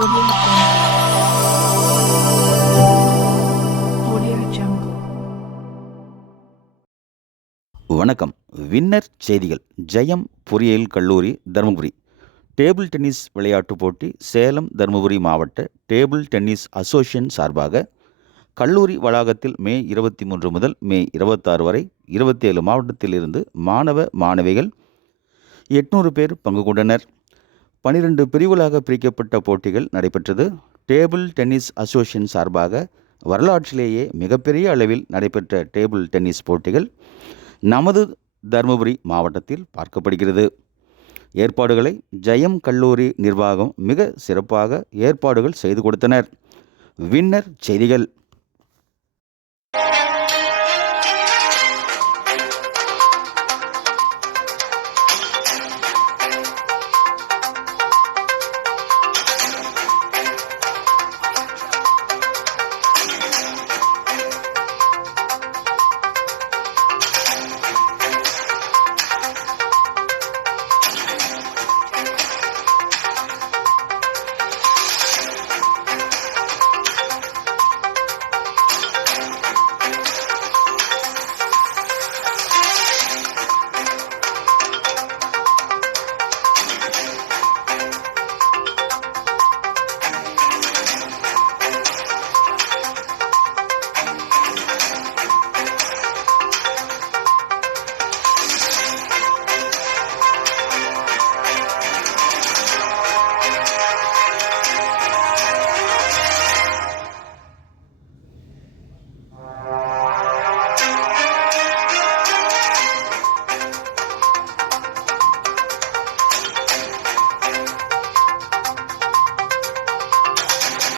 Audio Jungle. வணக்கம். Winner செய்திகள். ஜெயம் பொறியியல் கல்லூரி தருமபுரி டேபிள் டென்னிஸ் விளையாட்டுப் போட்டி சேலம் தருமபுரி மாவட்ட டேபிள் டென்னிஸ் அசோசியேஷன் சார்பாக கல்லூரி வளாகத்தில் மே 23 முதல் மே 26 வரை 27 மாவட்டத்திலிருந்து மாணவ மாணவிகள் 800 பேர் பங்கு கொண்டனர். 12 பிரிவுகளாக பிரிக்கப்பட்ட போட்டிகள் நடைபெற்றது. டேபிள் டென்னிஸ் அசோசியேஷன் சார்பாக வரலாற்றிலேயே மிகப்பெரிய அளவில் நடைபெற்ற டேபிள் டென்னிஸ் போட்டிகள் நமது தருமபுரி மாவட்டத்தில் பார்க்கப்படுகிறது. ஏற்பாடுகளை ஜெயம் கல்லூரி நிர்வாகம் மிக சிறப்பாக ஏற்பாடுகள் செய்து கொடுத்தனர். வின்னர் செய்திகள்.